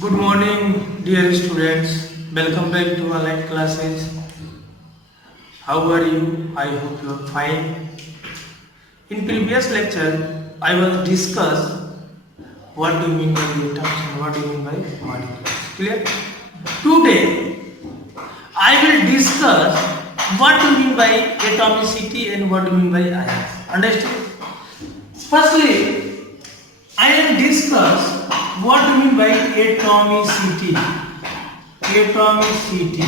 Good morning, dear students. Welcome back to online classes. How are you? I hope you are fine. In previous lecture, I was discuss what do you mean by atoms and what do you mean by molecules. Clear? Today, I will discuss what do you mean by atomicity and what do you mean by ions. Understood? Firstly, I will discuss what do you mean by atomicity. Atomicity.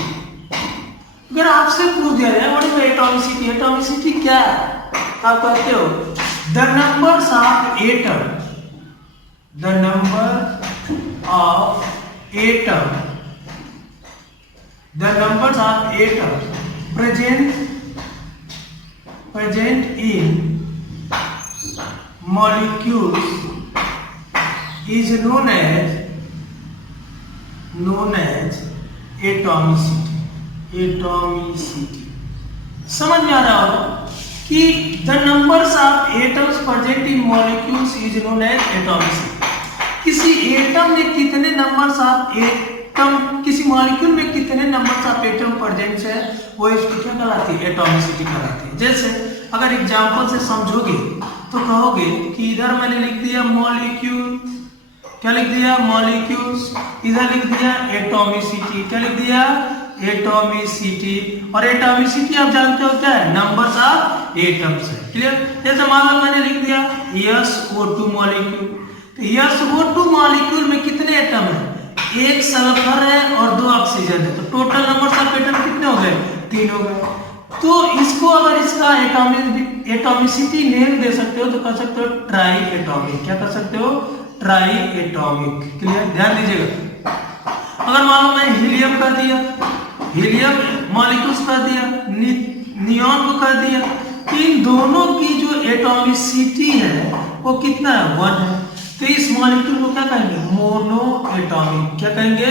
अगर आपसे पूछ दिया जाए what is atomicity, atomicity क्या है? आप कहते हो the numbers of atom, the number of atom, the numbers of atom present in molecules is known as atomicity. Atomicity. समझ में आ रहा होगा कि the numbers of atoms present in molecules is known as atomicity. किसी atom में कितने numbers of atom, किसी molecule में कितने नंबर्स ऑफ एटम प्रेजेंट है, वो इसको क्या कहलाती है? एटॉमिसिटी कहलाती है. जैसे अगर एग्जांपल से समझोगे तो कहोगे कि इधर मैंने लिख दिया मॉलिक्यूल, क्या लिख दिया? मॉलिक्यूल्स. इधर लिख दिया एटॉमिसिटी, क्या लिख दिया? एटॉमिसिटी. और एटॉमिसिटी आप जानते हो क्या है? नंबर्स ऑफ एटम्स है. क्लियर? जैसे मान लो मैंने लिख दिया SO2 मॉलिक्यूल, तो SO2 मॉलिक्यूल में कितने एटम है? एक सल्फर है और दो ऑक्सीजन है, तो टोटल नंबर्स ऑफ एटम कितने हो गए? 3 हो गए. तो इसको अगर इसका एटॉमिसिटी नेम दे सकते हो तो कह सकते हो ट्राई एटॉमिक. क्या कर सकते हो? Try atomic. क्लियर? ध्यान दीजिएगा. अगर मान लो मैं हीलियम कर दिया, हीलियम मॉलिक्यूल्स कर दिया, नियॉन को कर दिया, इन दोनों की जो एटॉमिसिटी है वो कितना है? 1 है. तो इस मॉलिक्यूल को क्या कहेंगे? Mono atomic. क्या कहेंगे?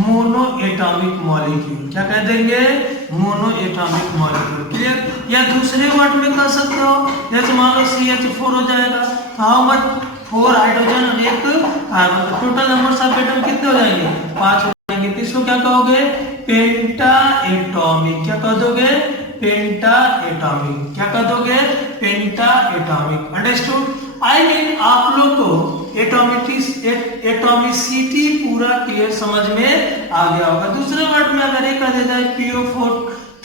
Mono atomic molecule. क्या कह देंगे? Mono atomic molecule. क्लियर? या दूसरे वर्ड में कह सकते हो, जैसे मान लो CH4 हो जाएगा, हाउ मच? 4 हाइड्रोजन और 1 carbon. Total number of atom कितने हो जाएंगे? 5 हो जाएंगे. तो इसको क्या कहोगे? पेंटा एटॉमिक. क्या कह दोगे? पेंटा एटॉमिक. क्या कह दोगे? पेंटा एटॉमिक. अंडरस्टूड? आई मीन आप लोग को एटॉमिसिटी पूरा क्लियर समझ में आ गया होगा. दूसरे वर्ड में अगर एक कह देता है PO4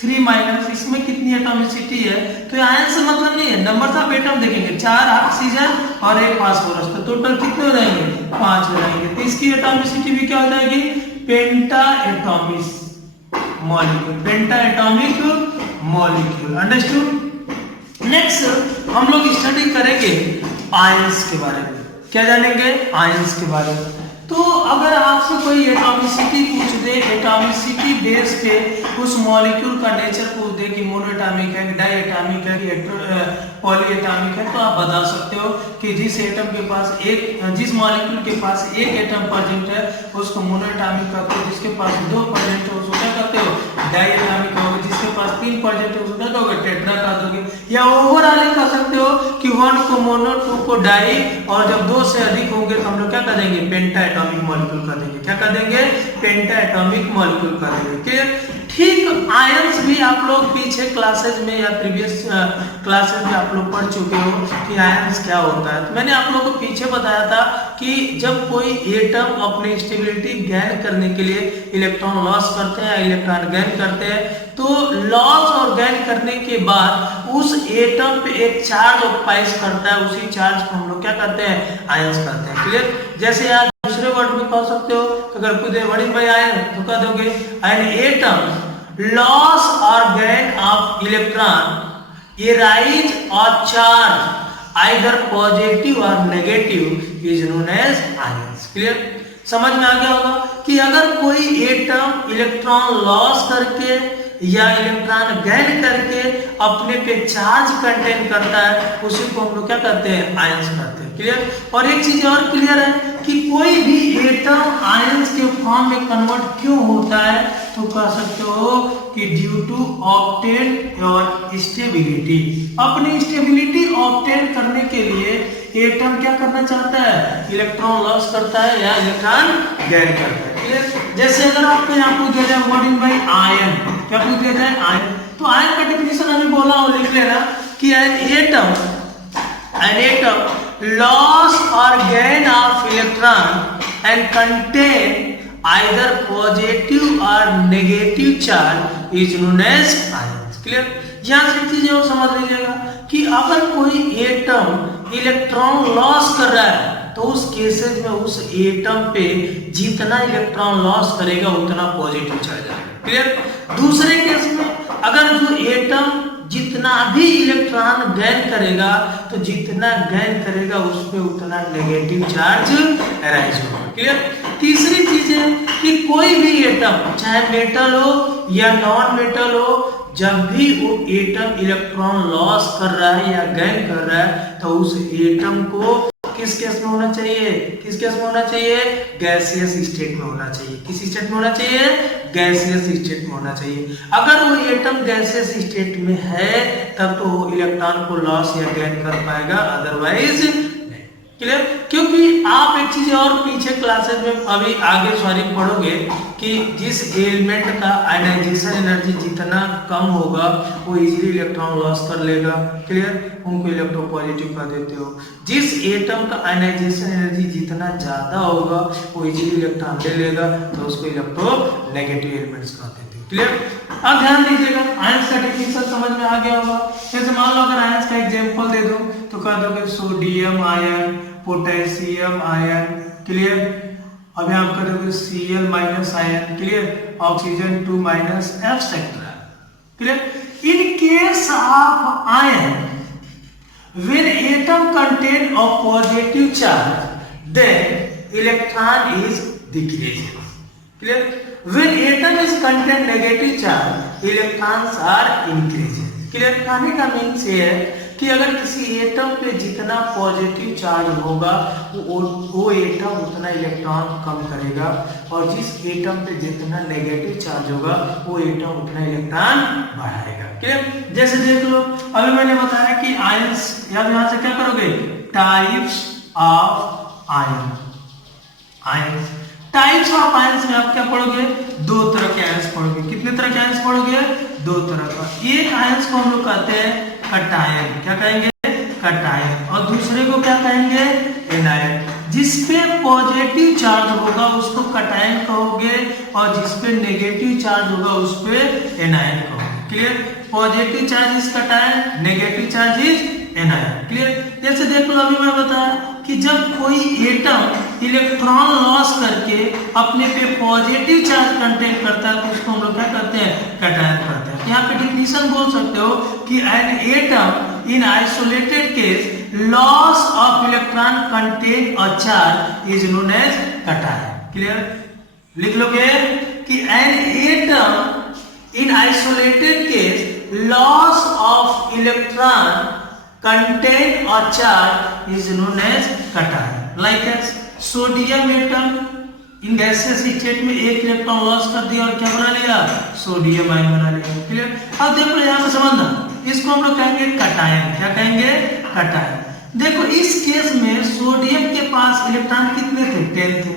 3-, इसमें कितनी एटॉमिसिटी है? तो आयन से मतलब नहीं है, नंबर ऑफ एटम देखेंगे. 4 ऑक्सीजन और 1 फास्फोरस, तो टोटल कितने हो जाएंगे? 5 हो जाएंगे. तो इसकी एटॉमिसिटी भी क्या हो जाएगी? पेंटा एटॉमिक मॉलिक्यूल. पेंटा एटॉमिक मॉलिक्यूल. अंडरस्टूड? नेक्स्ट हम लोग स्टडी करेंगे आयंस के बारे में. क्या जानेंगे? आयंस के बारे में. तो अगर आपसे कोई एटॉमिसिटी पूछ दे, एटॉमिसिटी बेस पे उस मॉलिक्यूल का नेचर पूछ दे कि मोनोएटॉमिक है, डायएटॉमिक है, पॉलीएटॉमिक है, तो आप बता सकते हो कि जिस एटम के पास जिस मॉलिक्यूल के पास एक एटम प्रेजेंट है उसको मोनोएटॉमिक कहते हो. जिसके पास 2 प्रेजेंट है उसको क्या कहते हो? डायएटॉमिक कहोगे. जिसके पास 3 प्रेजेंट है उसको क्या कहोगे? टेट्रा कह दोगे. या ओवरऑल कह सकते हो कि 1 को मोनो, 2 को डाई, और जब 2 से अधिक होंगे तो हम लोग क्या कर देंगे? पेंटा एटॉमिक मॉलिक्यूल कर देंगे. क्या कर देंगे? पेंटा एटॉमिक मॉलिक्यूल कर देंगे. क्लियर? ठीक आयंस भी आप लोग पीछे क्लासेज में या प्रीवियस क्लासेज में आप लोग पढ़ चुके हो कि आयंस क्या होता है. तो मैंने आप लोगों को पीछे बताया था कि जब कोई एटम अपनी स्टेबिलिटी गेन करने के लिए इलेक्ट्रॉन लॉस करते हैं, इलेक्ट्रॉन गेन करते हैं, तो लॉस और गेन करने के बाद उस एटम पे एक चार्ज ऑक्युपाइज करता है. उसी चार्ज को हम लोग क्या करते हैं? आयंस करते हैं. क्लियर? जैसे आप दूसरे वर्ड में कह सकते हो, अगर पूछे व्हाट इज बाय आयन, तो कह दोगे एन एटम लॉस और गेन ऑफ इलेक्ट्रॉन एराइज और चार्ज आइदर पॉजिटिव और negative is known as ions. Clear? समझ में आ गया होगा कि अगर कोई एटम इलेक्ट्रॉन लॉस करके या इलेक्ट्रॉन गेन करके अपने पे चार्ज कंटेन करता है, उसी को हम लोग क्या कहते हैं? आयंस कहते हैं. क्लियर? और एक चीज और क्लियर है कि कोई भी एटम आयंस के फॉर्म में कन्वर्ट क्यों होता है, तो कह सकते हो कि ड्यू टू ऑब्टेन और स्टेबिलिटी. अपनी स्टेबिलिटी ऑब्टेन करने के लिए एटम क्या करना चाहता है, इलेक्ट्रॉन लॉस करता है या इलेक्ट्रॉन गेन करता है। क्लियर। जैसे अगर आपको यहाँ पूछ दिया जाए व्हाट इज बाय आयन, क्या पूछ दिया जाए आयन, तो आयन का डेफिनेशन हमें बोला और लिख लेना कि an atom loss or gain of electron and contain either positive or negative charge is known as ions। Clear. यहाँ से चीजें और समझ लीजिएगा कि अगर कोई एटम इलेक्ट्रॉन लॉस कर रहा है तो उस केसेस में उस एटम पे जितना इलेक्ट्रॉन लॉस करेगा उतना पॉजिटिव चार्ज आएगा। क्लियर। दूसरे केस में अगर जो एटम जितना भी इलेक्ट्रॉन गैन करेगा तो जितना गैन करेगा उस पे उतना नेगेटिव चार्ज अराइज होगा। क्लियर। तीसरी चीज है कि कोई भी एटम चाहे मेटल हो या नॉन मेटल हो, जब भी वो एटम इलेक्ट्रॉन लॉस कर रहा है या गैन कर रहा है तो उस एटम को किस केस में होना चाहिए, किस केस में होना चाहिए, गैसियस स्टेट में होना चाहिए। किस स्टेट में होना चाहिए, गैसियस स्टेट में होना चाहिए। अगर वो एटम गैसियस स्टेट में है तब तो वो इलेक्ट्रॉन को लॉस या गेन कर पाएगा, अदरवाइज नहीं। क्लियर। क्योंकि आप एक चीज और पीछे क्लासेस में अभी आगे पढ़ोगे कि जिस एलिमेंट का आयनाइजेशन एनर्जी जितना कम होगा वो इजीली इलेक्ट्रॉन लॉस कर लेगा। क्लियर। उनको इलेक्ट्रोपॉजिटिव कर देते हो। जिस एटम का आयनाइजेशन एनर्जी जितना ज्यादा होगा वो इजीली इलेक्ट्रॉन ले लेगा तो उसको इलेक्ट्रोनेगेटिव एलिमेंट्स कहते हैं। क्लियर। अब ध्यान दीजिएगा आयंस का डेफिनेशन समझ में आ गया होगा। जैसे मान लो अगर आयंस का एग्जांपल दे दो तो कह दोगे sodium ion, potassium ion. Clear. अब यहाँ कर दोगे Cl minus ion. Clear. Oxygen 2 minus etcetera. Clear. In case of ion when atom contain a positive charge then electron is decreasing। clear। when atom is contain negative charge electrons are increasing। clear। कहने का means ये है कि अगर किसी atom पे जितना positive charge होगा वो एटम उतना इलेक्ट्रॉन कम करेगा और जिस एटम पे जितना नेगेटिव चार्ज होगा वो एटम उतना इलेक्ट्रॉन बढ़ाएगा। क्लियर। जैसे देख लो अभी मैंने बताया कि आयंस, यहाँ से क्या करोगे, types of ion. Ions, types of ions में आप क्या पढ़ोगे, दो तरह के आयंस पढ़ोगे। कितने तरह के आयंस पढ़ोगे, दो तरह का। एक आयंस को हम लोग कहते हैं कटायन। क्या कहेंगे, कटायन। और दूसरे को क्या कहेंगे, एनायन। जिसपे पॉजिटिव चार्ज होगा उसको कटायन कहोगे और जिसपे नेगेटिव चार्ज होगा उस पे एनायन कहोगे। Clear. Positive charge is cation, negative charge is anion. Clear. जैसे देख लो अभी मैं बताया कि जब कोई एटम इलेक्ट्रॉन लॉस करके अपने पे पॉजिटिव चार्ज कंटेन करता है तो उसको हम लोग क्या करते हैं, कटायन करते हैं। यहाँ पे डिफिनेशन बोल सकते हो कि an atom in isolated case loss of electron contain a charge is known as cation. Clear. लिख लोगे कि an atom in isolated case loss of electron contain a charge is known as cation। like as sodium atom in gaseous state में एक electron loss कर दिया और क्या बना लिया, सोडियम आयन बना लिया। क्लियर। अब देखो यहाँ पे समझना, इसको हम लोग कहेंगे कटायन। क्या कहेंगे, कटायन। देखो इस केस में सोडियम के पास इलेक्ट्रॉन कितने थे, 10 थे।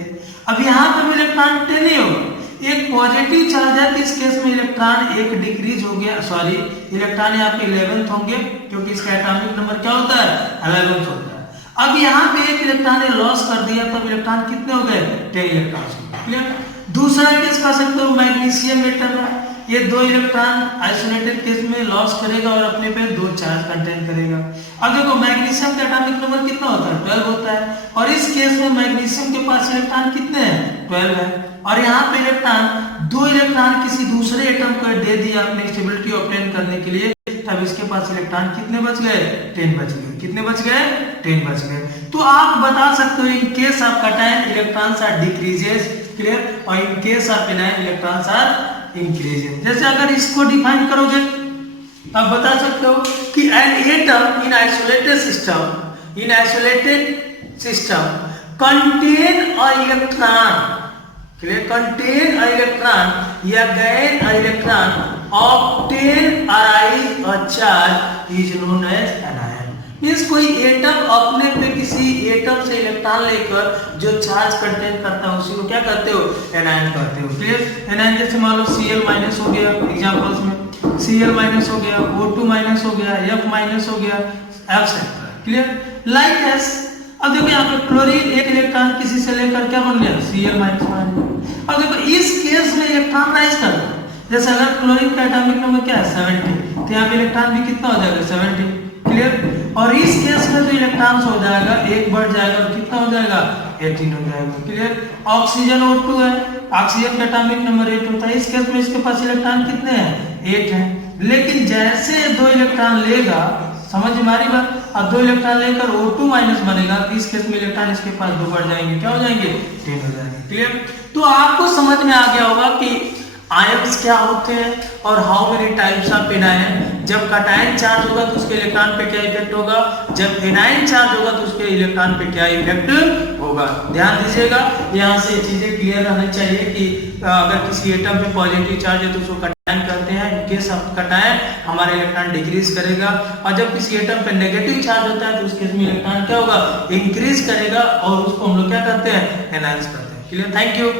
अब यहाँ पे इलेक्ट्रॉन 10 ही होगा, एक पॉजिटिव चार्ज है तो इस केस में इलेक्ट्रॉन एक डिक्रीज हो गया, सॉरी इलेक्ट्रॉन यहाँ पे 11th होंगे क्योंकि इसका एटॉमिक नंबर क्या होता है, 11th होता है। अब यहाँ पे एक इलेक्ट्रॉन ने लॉस कर दिया तब इलेक्ट्रॉन कितने हो गए, 10 इलेक्ट्रॉन। क्लियर। दूसरा केस कह सकते हो मैग्नीशियम एटम है, ये 2 इलेक्ट्रॉन आइसोलेटेड केस में लॉस करेगा और अपने पे 2 चार्ज कंटेन करेगा। अब देखो मैग्नीशियम का एटॉमिक नंबर कितना होता है, 12 होता है और इस केस में मैग्नीशियम के पास इलेक्ट्रॉन कितने हैं, 12 है। और यहाँ पे इलेक्ट्रॉन 2 इलेक्ट्रॉन किसी दूसरे एटम को दे दिया अपनी स्टेबिलिटी ऑब्टेन करने के लिए, तब इसके पास इलेक्ट्रॉन कितने बच गए, 10 बच गए। कितने बच गए, 10 बच गए। तो आप बता सकते हो in case of cation electrons are decreases. Clear. और in case of anion electrons are increases. जैसे अगर इसको डिफाइन करोगे आप बता सकते हो कि an atom in isolated system contain a electron. Clear. Contain a electron या gain a electron obtain arise a charge is known as anion. Means कोई एटम अपने पे किसी एटम से इलेक्ट्रॉन लेकर जो चार्ज कंटेन करता है उसी को क्या कहते हो, एनायन कहते हो। क्लियर। एनायन जैसे मान लो Cl माइनस हो गया एग्जांपल्स में, Cl माइनस हो गया, O2 माइनस हो गया, F माइनस हो गया, एक्सेट्रा। क्लियर। लाइक एस, अब देखो यहाँ पे क्लोरीन एक इलेक्ट्रॉन किसी से लेकर क्या बन गया, Cl माइनस बन गया। अब देखो इस केस में इलेक्ट्रॉन राइज कर रहा है, जैसे अगर क्लोरीन का एटॉमिक नंबर क्या है 70, तो यहाँ पे इलेक्ट्रॉन भी कितना हो जाएगा 70। क्लियर। और इस केस में जो इलेक्ट्रॉन्स हो जाएगा एक बढ़ जाएगा और कितना हो जाएगा 18 हो जाएगा। क्लियर। ऑक्सीजन O2 है, ऑक्सीजन का एटॉमिक नंबर 8 होता है, इस केस में इसके पास इलेक्ट्रॉन कितने हैं 8 हैं। लेकिन जैसे 2 इलेक्ट्रॉन लेगा, समझ में आ रही बात, अब 2 इलेक्ट्रॉन लेकर O2 माइनस बनेगा, इस केस में इलेक्ट्रॉन इसके पास 2 बढ़ जाएंगे, क्या हो जाएंगे 10 हो जाएंगे। क्लियर। तो आपको समझ में आ गया होगा कि आयंस क्या होते हैं और how many types of anion. जब कटायन चार्ज होगा तो उसके इलेक्ट्रॉन पे क्या इफेक्ट होगा, जब एनायन चार्ज होगा तो उसके इलेक्ट्रॉन पे क्या इफेक्ट होगा। ध्यान दीजिएगा, यहाँ से चीजें क्लियर रहनी चाहिए कि अगर किसी एटम पे पॉजिटिव चार्ज है तो उसको कटायन कहते हैं, इनकेस ऑफ कटायन हमारे इलेक्ट्रॉन डिक्रीज करेगा, और जब किसी एटम पे नेगेटिव चार्ज होता है तो उस केस में इलेक्ट्रॉन क्या होगा, इंक्रीज करेगा, और उसको हम लोग क्या कहते हैं, एनायंस कहते हैं। क्लियर। Thank you.